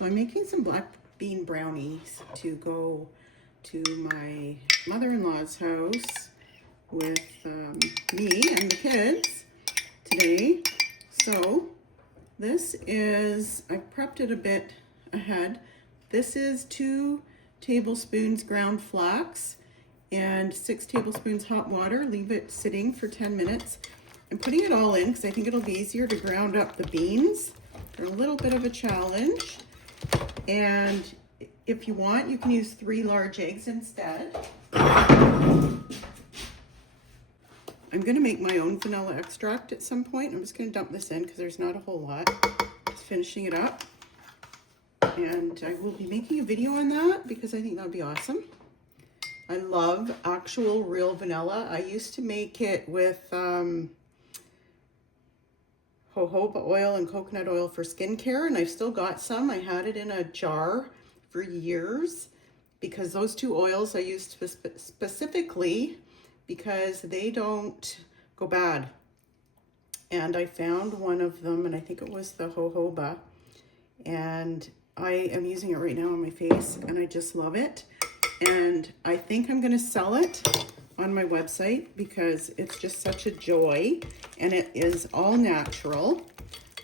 So I'm making some black bean brownies to go to my mother-in-law's house with me and the kids today. So this is, I prepped it a bit ahead. This is 2 tablespoons ground flax and 6 tablespoons hot water. Leave it sitting for 10 minutes. I'm putting it all in because I think it'll be easier to ground up the beans. They're a little bit of a challenge. And if you want, you can use 3 large eggs instead. I'm going to make my own vanilla extract at some point. I'm just going to dump this in because there's not a whole lot. Just finishing it up. And I will be making a video on that because I think that would be awesome. I love actual real vanilla. I used to make it with jojoba oil and coconut oil for skincare, and I've still got some. I had it in a jar for years because those 2 oils I used specifically because they don't go bad. And I found one of them, and I think it was the jojoba, and I am using it right now on my face, and I just love it. And I think I'm going to sell it on my website because it's just such a joy, and it is all natural.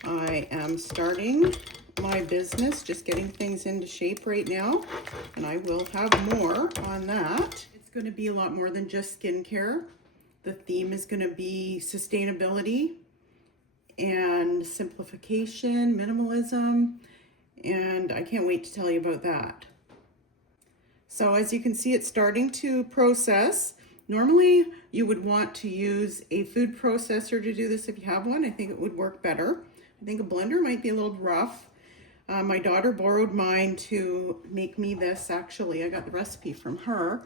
I am starting my business, just getting things into shape right now, and I will have more on that. It's going to be a lot more than just skincare. The theme is going to be sustainability and simplification, minimalism, and I can't wait to tell you about that. So as you can see, it's starting to process. Normally, you would want to use a food processor to do this if you have one. I think it would work better. I think a blender might be a little rough. My daughter borrowed mine to make me this. Actually, I got the recipe from her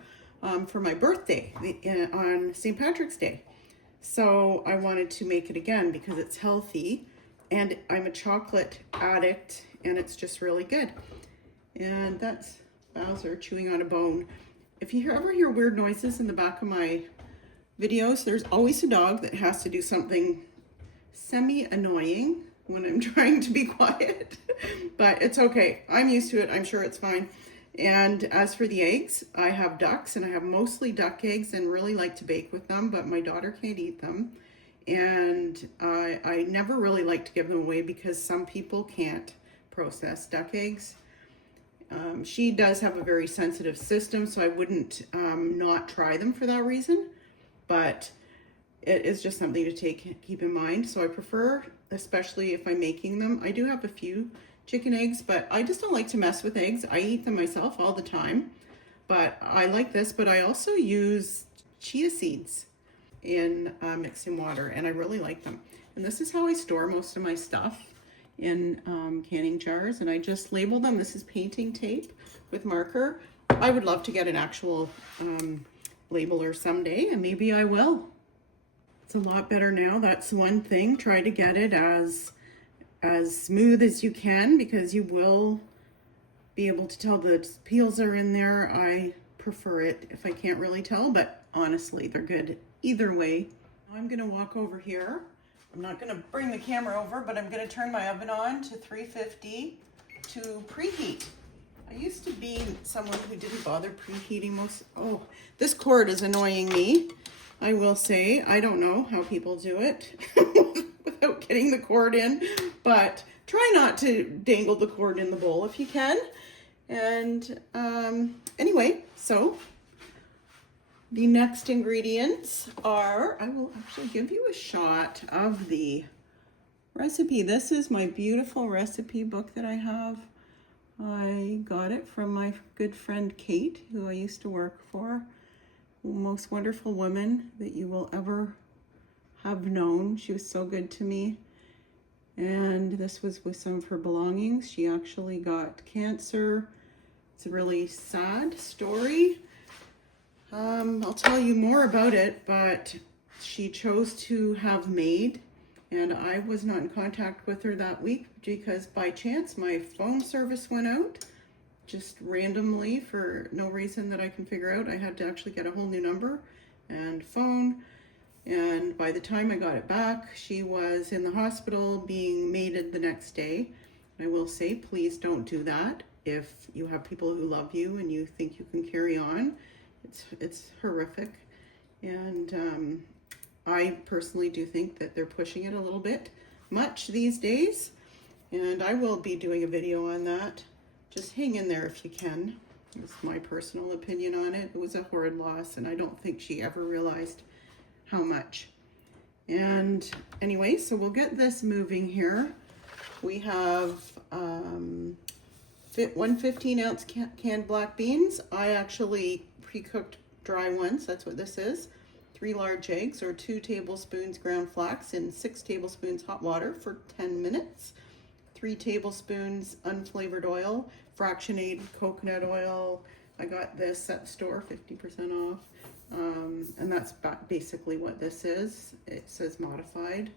for my birthday on St. Patrick's Day. So I wanted to make it again because it's healthy, and I'm a chocolate addict, and it's just really good. And that's Bowser chewing on a bone. If you ever hear weird noises in the back of my videos, there's always a dog that has to do something semi-annoying when I'm trying to be quiet. But it's okay. I'm used to it. I'm sure it's fine. And as for the eggs, I have ducks, and I have mostly duck eggs and really like to bake with them, but my daughter can't eat them. And I never really like to give them away because some people can't process duck eggs. She does have a very sensitive system, so I wouldn't not try them for that reason, but it is just something to keep in mind. So I prefer, especially if I'm making them, I do have a few chicken eggs, but I just don't like to mess with eggs. I eat them myself all the time, but I like this. But I also use chia seeds in mixed in water, and I really like them. And this is how I store most of my stuff, in canning jars, and I just label them. This is painting tape with marker. I would love to get an actual labeler someday, and maybe I will. It's a lot better now. That's one thing. Try to get it as smooth as you can because you will be able to tell the peels are in there. I prefer it if I can't really tell, but honestly, they're good either way. Now I'm gonna walk over here. I'm not going to bring the camera over, but I'm going to turn my oven on to 350 to preheat. I used to be someone who didn't bother preheating oh, this cord is annoying me. I will say, I don't know how people do it without getting the cord in, but try not to dangle the cord in the bowl if you can. And anyway, so the next ingredients are, I will actually give you a shot of the recipe. This is my beautiful recipe book that I have. I got it from my good friend Kate, who I used to work for. Most wonderful woman that you will ever have known. She was so good to me. And this was with some of her belongings. She actually got cancer. It's a really sad story. I'll tell you more about it, but she chose to have maid, and I was not in contact with her that week because by chance my phone service went out just randomly for no reason that I can figure out. I had to actually get a whole new number and phone, and by the time I got it back, she was in the hospital being maided the next day. I will say, please don't do that. If you have people who love you and you think you can carry on, it's horrific. And I personally do think that they're pushing it a little bit much these days. And I will be doing a video on that. Just hang in there if you can. It's my personal opinion on it. It was a horrid loss, and I don't think she ever realized how much. And anyway, so we'll get this moving here. We have 1 15-ounce canned black beans. I actually pre-cooked dry ones. That's what this is. 3 large eggs or 2 tablespoons ground flax in 6 tablespoons hot water for 10 minutes. 3 tablespoons unflavored oil, fractionated coconut oil. I got this at store, 50% off. And that's basically what this is. It says modified.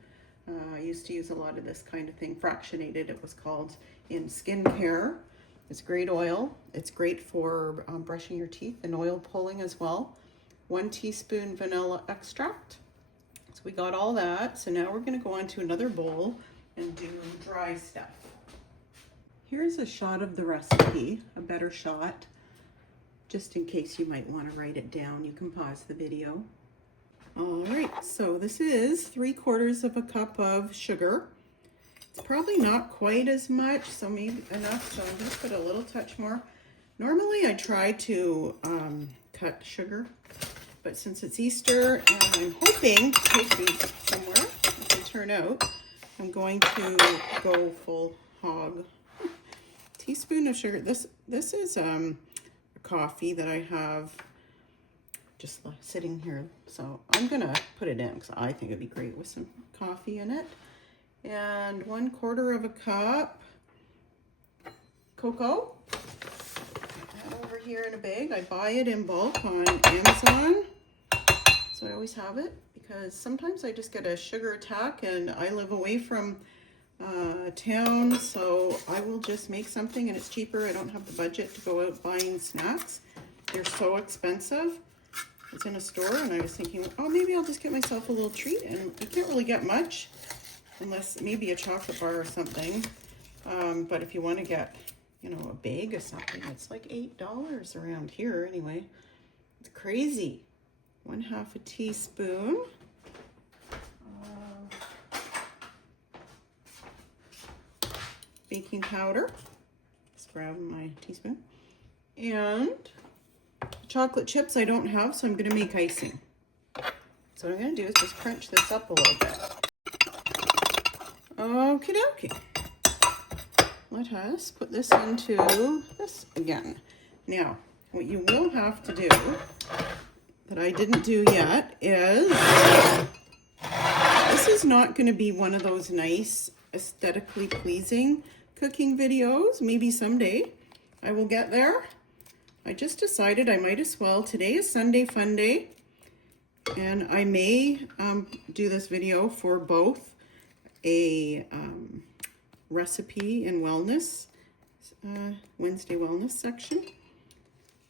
I used to use a lot of this kind of thing. Fractionated, it was called, in skincare. It's great oil. It's great for brushing your teeth and oil pulling as well. 1 teaspoon vanilla extract. So we got all that. So now we're going to go on to another bowl and do dry stuff. Here's a shot of the recipe, a better shot, just in case you might want to write it down. You can pause the video. All right, so this is 3/4 of a cup of sugar. It's probably not quite as much, so maybe enough, so I'm going to put a little touch more. Normally I try to cut sugar, but since it's Easter and I'm hoping to take me somewhere it can turn out, I'm going to go full hog. Teaspoon of sugar. This is a coffee that I have just sitting here, so I'm gonna put it in because I think it'd be great with some coffee in it. And 1/4 of a cup cocoa. That over here in a bag. I buy it in bulk on Amazon, so I always have it because sometimes I just get a sugar attack, and I live away from town, so I will just make something and it's cheaper. I don't have the budget to go out buying snacks. They're so expensive. It's in a store, and I was thinking, oh, maybe I'll just get myself a little treat, and you can't really get much unless maybe a chocolate bar or something. But if you want to get, you know, a bag of something, it's like $8 around here anyway. It's crazy. 1/2 teaspoon. Baking powder, just grab my teaspoon, and chocolate chips I don't have, so I'm going to make icing. So what I'm going to do is just crunch this up a little bit. Okie dokie. Let us put this into this again. Now, what you will have to do, that I didn't do yet, is this is not going to be one of those nice, aesthetically pleasing cooking videos. Maybe someday I will get there. I just decided I might as well. Today is Sunday Fun Day, and I may do this video for both a recipe and wellness, Wednesday wellness section,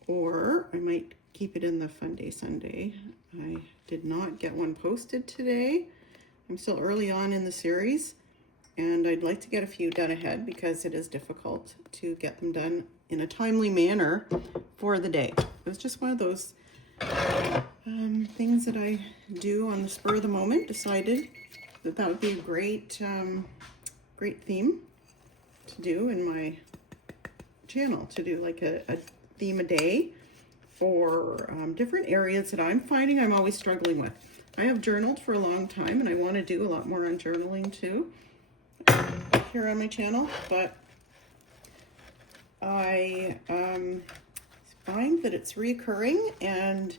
or I might keep it in the Fun Day Sunday. I did not get one posted today. I'm still early on in the series, and I'd like to get a few done ahead because it is difficult to get them done in a timely manner for the day. It was just one of those things that I do on the spur of the moment. Decided that that would be a great theme to do in my channel, to do like a theme a day for different areas that I'm finding I'm always struggling with. I have journaled for a long time, and I want to do a lot more on journaling too here on my channel, but I find that it's reoccurring, and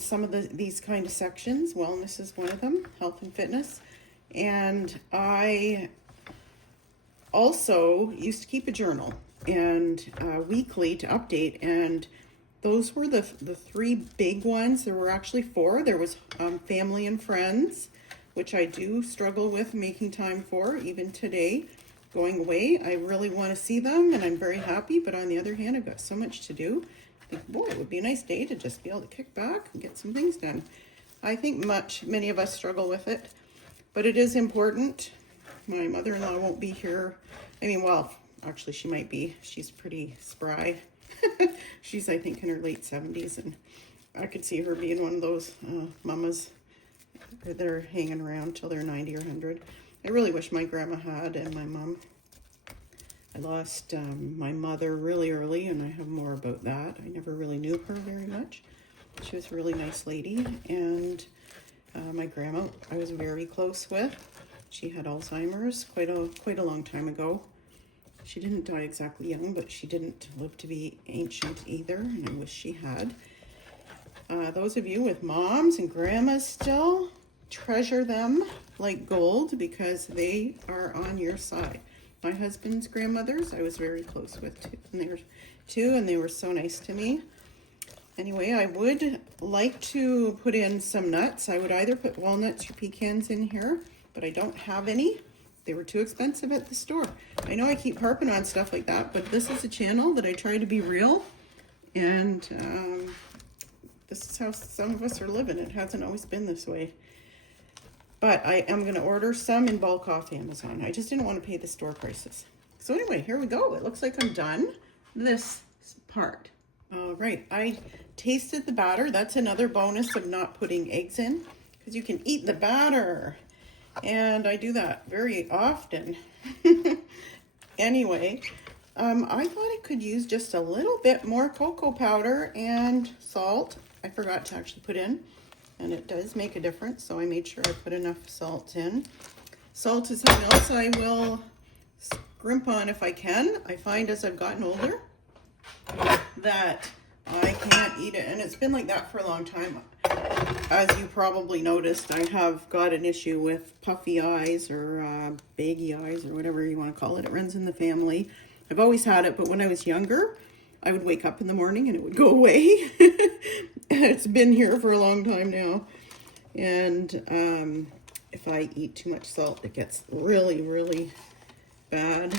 some of these kind of sections, wellness is one of them, health and fitness, and I also used to keep a journal and weekly to update, and those were the 3 big ones. There were actually 4. There was family and friends, which I do struggle with making time for, even today. Going away, I really want to see them, and I'm very happy, but on the other hand, I've got so much to do. I think, boy, it would be a nice day to just be able to kick back and get some things done. I think many of us struggle with it, but it is important. My mother-in-law won't be here I mean, well, actually she might be. She's pretty spry. She's, I think, in her late 70s, and I could see her being one of those mamas that are hanging around till they're 90 or 100. I really wish my grandma had, and my mom. I lost my mother really early, and I have more about that. I never really knew her very much. She was a really nice lady, and my grandma I was very close with. She had Alzheimer's quite a long time ago. She didn't die exactly young, but she didn't live to be ancient either, and I wish she had. Those of you with moms and grandmas still, treasure them like gold because they are on your side. My husband's grandmothers I was very close with too, and they were so nice to me. Anyway, I would like to put in some nuts. I would either put walnuts or pecans in here, but I don't have any. They were too expensive at the store. I know I keep harping on stuff like that, but this is a channel that I try to be real, and this is how some of us are living. It hasn't always been this way. But I am going to order some in bulk off Amazon. I just didn't want to pay the store prices. So anyway, here we go. It looks like I'm done this part. All right, I tasted the batter. That's another bonus of not putting eggs in, because you can eat the batter. And I do that very often. Anyway, I thought it could use just a little bit more cocoa powder and salt. I forgot to actually put in. And it does make a difference, so I made sure I put enough salt in. Salt is something else I will scrimp on if I can. I find as I've gotten older that I can't eat it, and it's been like that for a long time. As you probably noticed, I have got an issue with puffy eyes or baggy eyes or whatever you want to call it. It runs in the family. I've always had it, but when I was younger, I would wake up in the morning and it would go away. It's been here for a long time now. And if I eat too much salt, it gets really, really bad.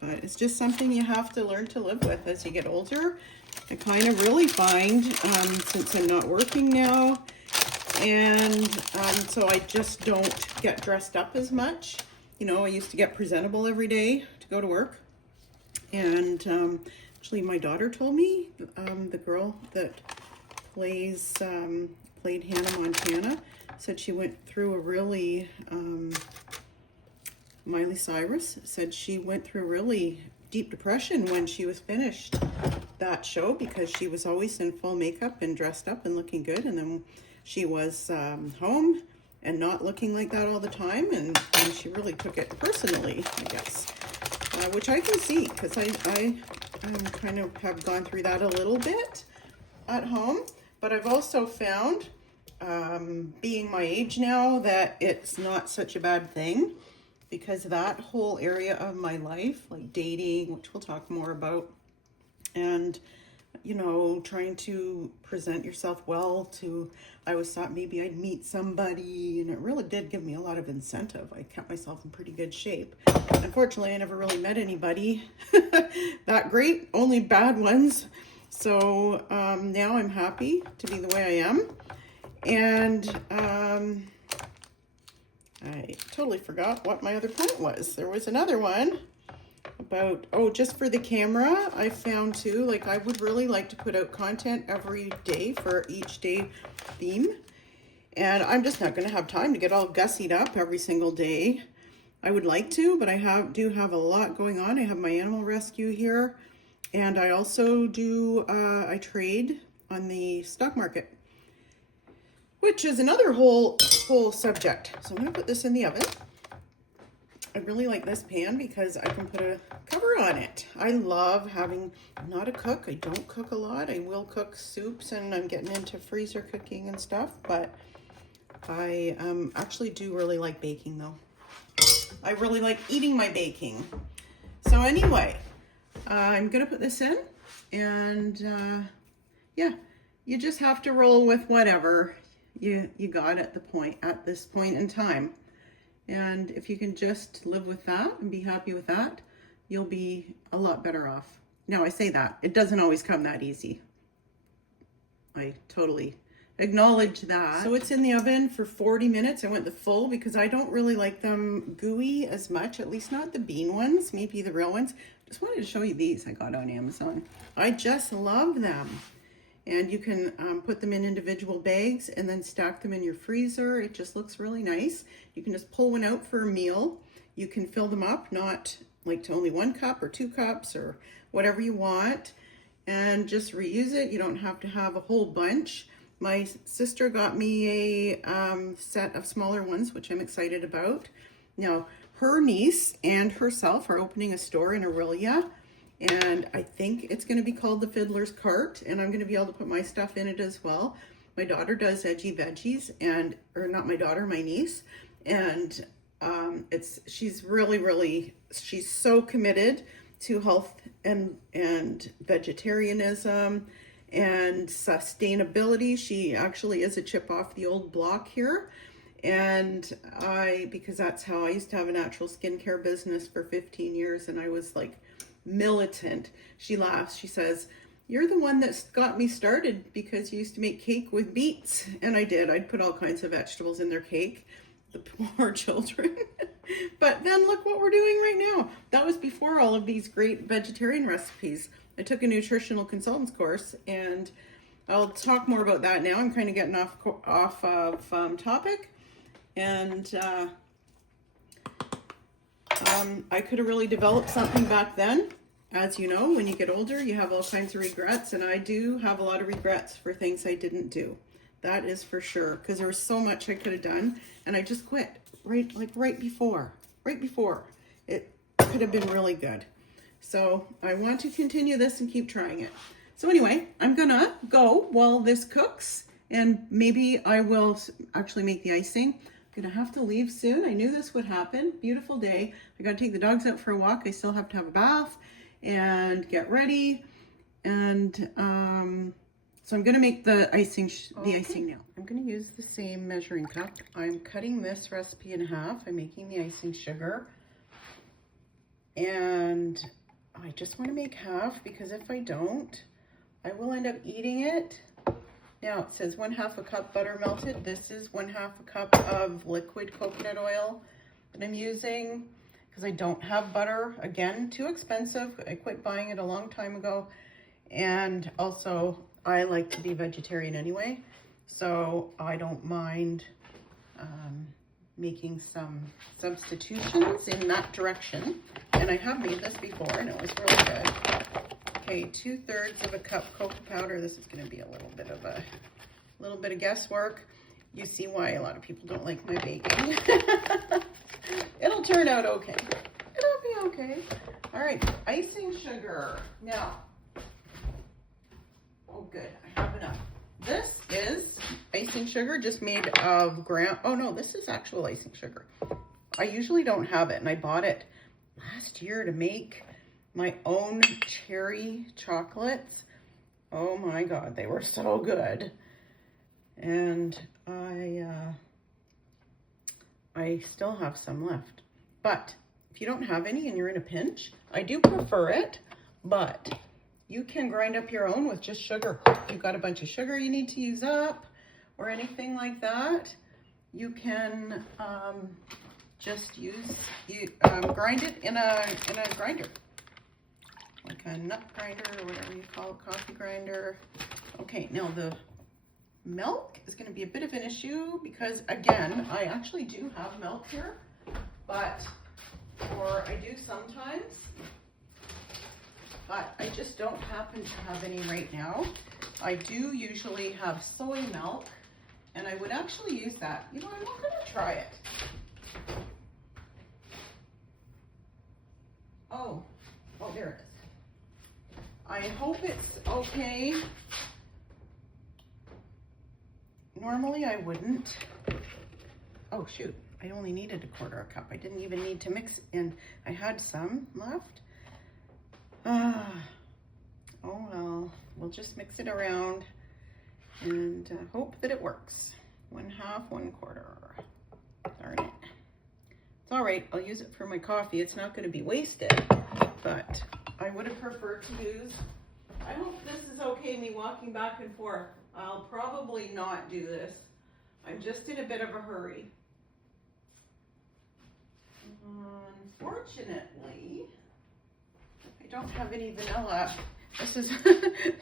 But it's just something you have to learn to live with as you get older. I kind of really find, since I'm not working now, and so I just don't get dressed up as much. You know, I used to get presentable every day to go to work. And actually, my daughter told me, the girl that played Hannah Montana, said she went through a really, Miley Cyrus said she went through a really deep depression when she was finished that show, because she was always in full makeup and dressed up and looking good, and then she was home and not looking like that all the time, and she really took it personally, I guess, which I can see, because I kind of have gone through that a little bit at home. But I've also found, being my age now, that it's not such a bad thing, because that whole area of my life, like dating, which we'll talk more about, and, you know, trying to present yourself well I always thought maybe I'd meet somebody, and it really did give me a lot of incentive. I kept myself in pretty good shape. Unfortunately, I never really met anybody that great, only bad ones. So now I'm happy to be the way I am. And I totally forgot what my other point was. There was another one about, just for the camera, I found too, like I would really like to put out content every day for each day theme. And I'm just not going to have time to get all gussied up every single day. I would like to, but I do have a lot going on. I have my animal rescue here. And I also do, I trade on the stock market, which is another whole subject. So I'm gonna put this in the oven. I really like this pan because I can put a cover on it. I love having, I'm not a cook, I don't cook a lot. I will cook soups, and I'm getting into freezer cooking and stuff, but I actually do really like baking though. I really like eating my baking. So anyway, I'm gonna put this in, and yeah, you just have to roll with whatever you got at this point in time. And if you can just live with that and be happy with that, you'll be a lot better off. Now, I say that, it doesn't always come that easy. I totally acknowledge that. So it's in the oven for 40 minutes. I went the full because I don't really like them gooey as much, at least not the bean ones, maybe the real ones. Just wanted to show you these I got on Amazon. I just love them. And you can put them in individual bags and then stack them in your freezer. It just looks really nice. You can just pull one out for a meal. You can fill them up, not like to only 1 cup or 2 cups or whatever you want, and just reuse it. You don't have to have a whole bunch. My sister got me a set of smaller ones, which I'm excited about. Now, her niece and herself are opening a store in Aurelia, and I think it's going to be called the Fiddler's Cart, and I'm going to be able to put my stuff in it as well. My daughter does edgy veggies, or not my daughter, my niece, and she's she's so committed to health and vegetarianism and sustainability. She actually is a chip off the old block here. And because that's how I used to have a natural skincare business for 15 years, and I was like militant. She laughs. She says, "You're the one that's got me started because you used to make cake with beets." And I did. I'd put all kinds of vegetables in their cake. The poor children. But then look what we're doing right now. That was before all of these great vegetarian recipes. I took a nutritional consultants course, and I'll talk more about that now. I'm kind of getting off of topic. And I could have really developed something back then. As you know, when you get older, you have all kinds of regrets, and I do have a lot of regrets for things I didn't do. That is for sure, because there was so much I could have done, and I just quit right before. It could have been really good. So I want to continue this and keep trying it. So anyway, I'm gonna go while this cooks, and maybe I will actually make the icing. I'm gonna have to leave soon. I knew this would happen. Beautiful day. I gotta take the dogs out for a walk. I still have to have a bath and get ready. And so I'm gonna make the icing now. I'm gonna use the same measuring cup. I'm cutting this recipe in half. I'm making the icing sugar. And I just wanna make half, because if I don't, I will end up eating it. Now it says 1/2 a cup butter melted. This is 1/2 a cup of liquid coconut oil that I'm using because I don't have butter. Again, too expensive. I quit buying it a long time ago. And also I like to be vegetarian anyway, so I don't mind making some substitutions in that direction. And I have made this before and it was really good. Okay, 2/3 of a cup cocoa powder. This is going to be a little bit of guesswork. You see why a lot of people don't like my baking. It'll turn out okay. It'll be okay. All right, icing sugar. Now, oh good, I have enough. This is icing sugar just made of oh no, this is actual icing sugar. I usually don't have it, and I bought it last year to make my own cherry chocolates. Oh my God, they were so good. And I still have some left. But if you don't have any and you're in a pinch, I do prefer it, but you can grind up your own with just sugar. If you've got a bunch of sugar you need to use up or anything like that, you can just grind it in a grinder. Like a nut grinder or whatever you call it, coffee grinder. Okay, now the milk is going to be a bit of an issue because, again, I actually do have milk here, or I do sometimes, but I just don't happen to have any right now. I do usually have soy milk, and I would actually use that. You know, I'm not going to try it. Oh, there it is. I hope it's okay. Normally I wouldn't. Oh shoot, I only needed 1/4 cup. I didn't even need to mix in. I had some left. Oh well, we'll just mix it around and hope that it works. 1/2, 1/4. Darn it. It's all right, I'll use it for my coffee. It's not going to be wasted, but I would have preferred to use. I hope this is okay, me walking back and forth. I'll probably not do this. I'm just in a bit of a hurry. Unfortunately, I don't have any vanilla. This is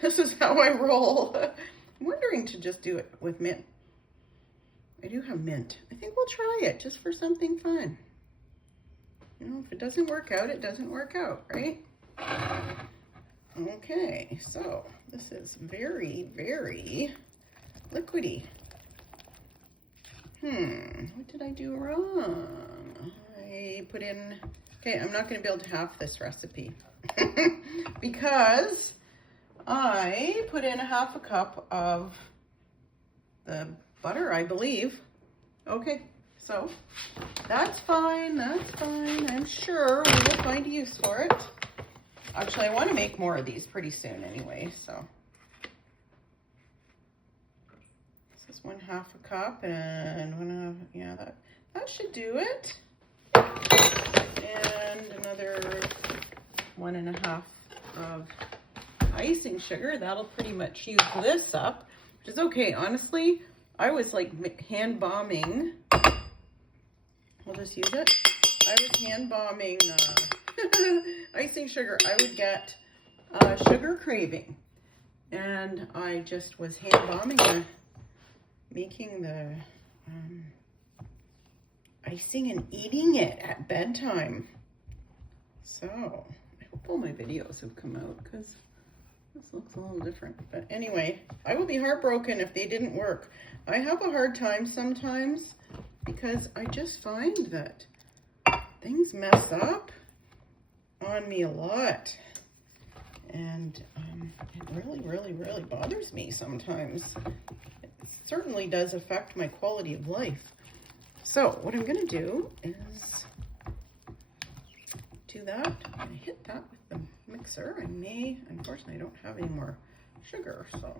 this is how I roll. I'm wondering to just do it with mint. I do have mint. I think we'll try it just for something fun. You know, if it doesn't work out, it doesn't work out, right? Okay, so this is very, very liquidy. What did I do wrong? I put in, okay, I'm not gonna be able to have this recipe because I put in 1/2 cup of the butter, I believe. Okay, so that's fine, I'm sure we will find a use for it. Actually, I want to make more of these pretty soon anyway, so. This is 1/2 cup and yeah, that should do it. And another 1.5 of icing sugar. That'll pretty much use this up, which is okay. Honestly, I was like hand bombing. I'll just use it. I was hand bombing icing sugar. I would get sugar craving, and I just was hand bombing making the icing and eating it at bedtime. So I hope all my videos have come out because this looks a little different. But anyway, I will be heartbroken if they didn't work. I have a hard time sometimes because I just find that things mess up on me a lot. And it really, really, really bothers me sometimes. It certainly does affect my quality of life. So what I'm gonna do is do that. I'm gonna hit that with the mixer. Unfortunately, I don't have any more sugar, so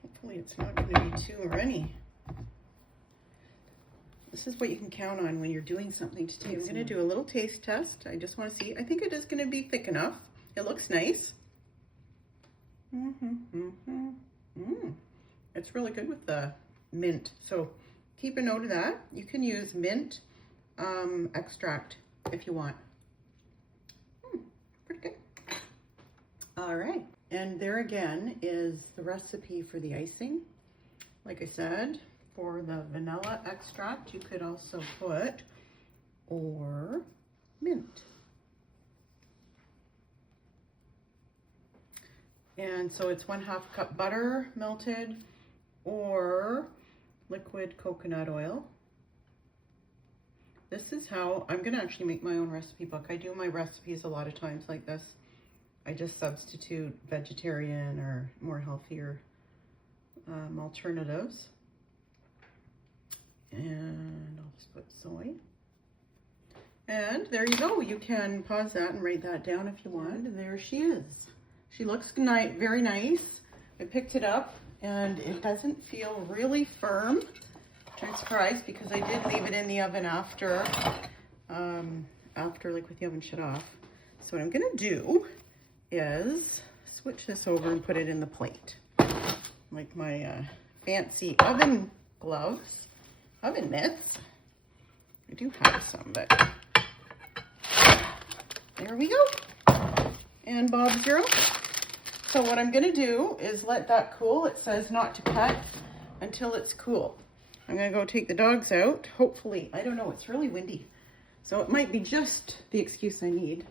hopefully it's not gonna be too runny. This is what you can count on when you're doing something to taste. I'm gonna do a little taste test. I just wanna see, I think it is gonna be thick enough. It looks nice. It's really good with the mint. So keep a note of that. You can use mint extract if you want. Pretty good. All right. And there again is the recipe for the icing. Like I said, for the vanilla extract, you could also put or mint. And so it's 1/2 cup butter melted or liquid coconut oil. This is how I'm gonna actually make my own recipe book. I do my recipes a lot of times like this. I just substitute vegetarian or more healthier alternatives. And I'll just put soy. And there you go. You can pause that and write that down if you want. And there she is. She looks very nice. I picked it up and it doesn't feel really firm. I'm surprised because I did leave it in the oven after like with the oven shut off. So what I'm gonna do is switch this over and put it in the plate. Like my fancy oven gloves, oven mitts. I do have some, but there we go. And Bob's your uncle. So what I'm gonna do is let that cool. It says not to cut until it's cool. I'm gonna go take the dogs out. Hopefully, I don't know, it's really windy. So it might be just the excuse I need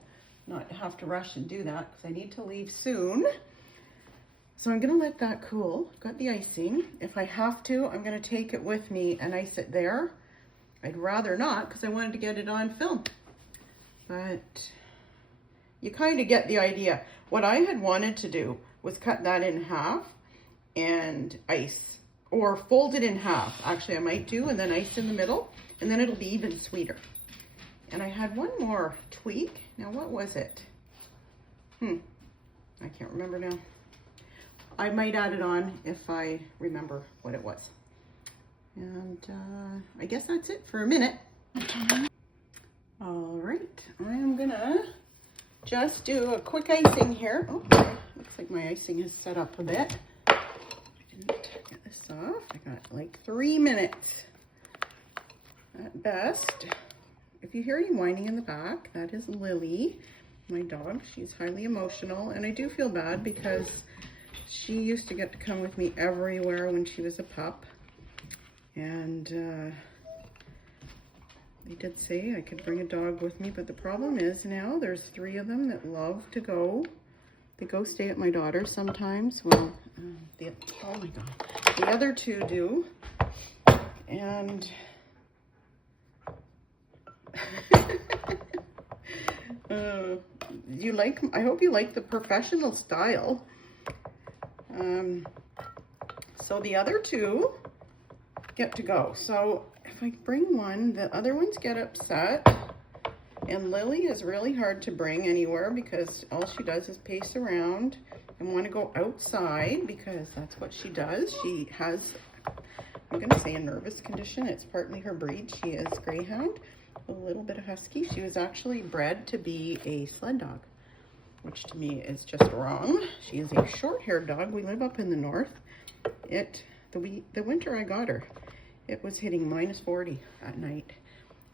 not to have to rush and do that because I need to leave soon. So I'm gonna let that cool. I've got the icing. If I have to, I'm gonna take it with me and ice it there. I'd rather not because I wanted to get it on film. But you kind of get the idea. What I had wanted to do was cut that in half and ice, or fold it in half. Actually, I might do, and then ice in the middle, and then it'll be even sweeter. And I had one more tweak. Now, what was it? I can't remember now. I might add it on if I remember what it was. And I guess that's it for a minute. All right, I'm gonna just do a quick icing here. Oh, looks like my icing is set up a bit. I didn't this off. I got like 3 minutes at best. If you hear any whining in the back, that is Lily, my dog. She's highly emotional, and I do feel bad because she used to get to come with me everywhere when she was a pup. And they did say I could bring a dog with me, but the problem is now there's 3 of them that love to go. They go stay at my daughter's sometimes. Well, oh my God, the other 2 do. And I hope you like the professional style. So the other 2 get to go. So if I bring one, the other ones get upset. And Lily is really hard to bring anywhere because all she does is pace around and want to go outside because that's what she does. She has, I'm going to say, a nervous condition. It's partly her breed. She is Greyhound, a little bit of Husky. She was actually bred to be a sled dog, which to me is just wrong. She is a short-haired dog. We live up in the north. The winter I got her, it was hitting -40 at night.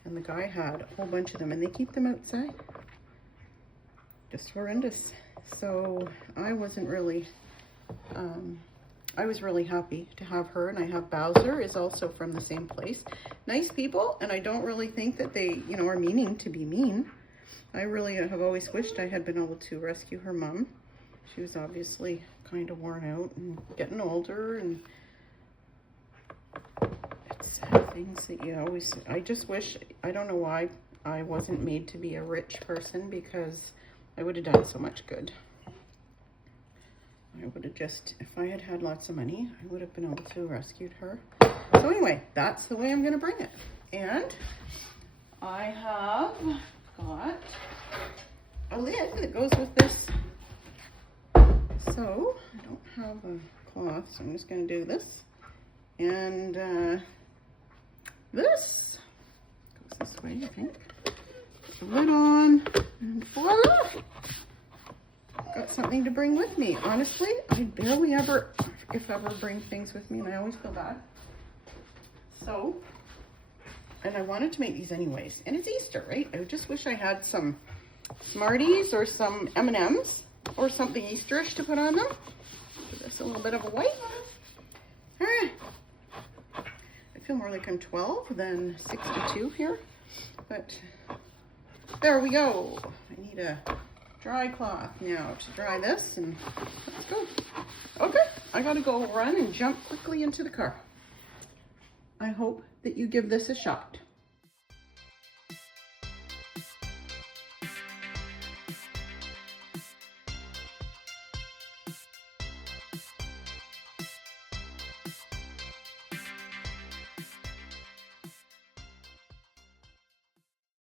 And the guy had a whole bunch of them, and they keep them outside. Just horrendous. So I wasn't really, I was really happy to have her, and I have Bowser is also from the same place. Nice people, and I don't really think that they, you know, are meaning to be mean. I really have always wished I had been able to rescue her mom. She was obviously kind of worn out and getting older, and it's things that you always, I just wish, I don't know why I wasn't made to be a rich person, because I would have done so much good. I would have just, if I had had lots of money, I would have been able to have rescued her. So anyway, that's the way I'm going to bring it. And I have got a lid that goes with this. So I don't have a cloth, so I'm just going to do this. And this goes this way, I think. Put the lid on, and voila! Got something to bring with me. Honestly, I barely ever, if ever, bring things with me, and I always feel bad. So, and I wanted to make these anyways, and it's Easter, right? I just wish I had some Smarties or some M&Ms or something Easterish to put on them. Give this a little bit of a wipe. I feel more like I'm 12 than 62 here, but there we go. I need a dry cloth now to dry this, and let's go. Okay, I gotta go run and jump quickly into the car. I hope that you give this a shot.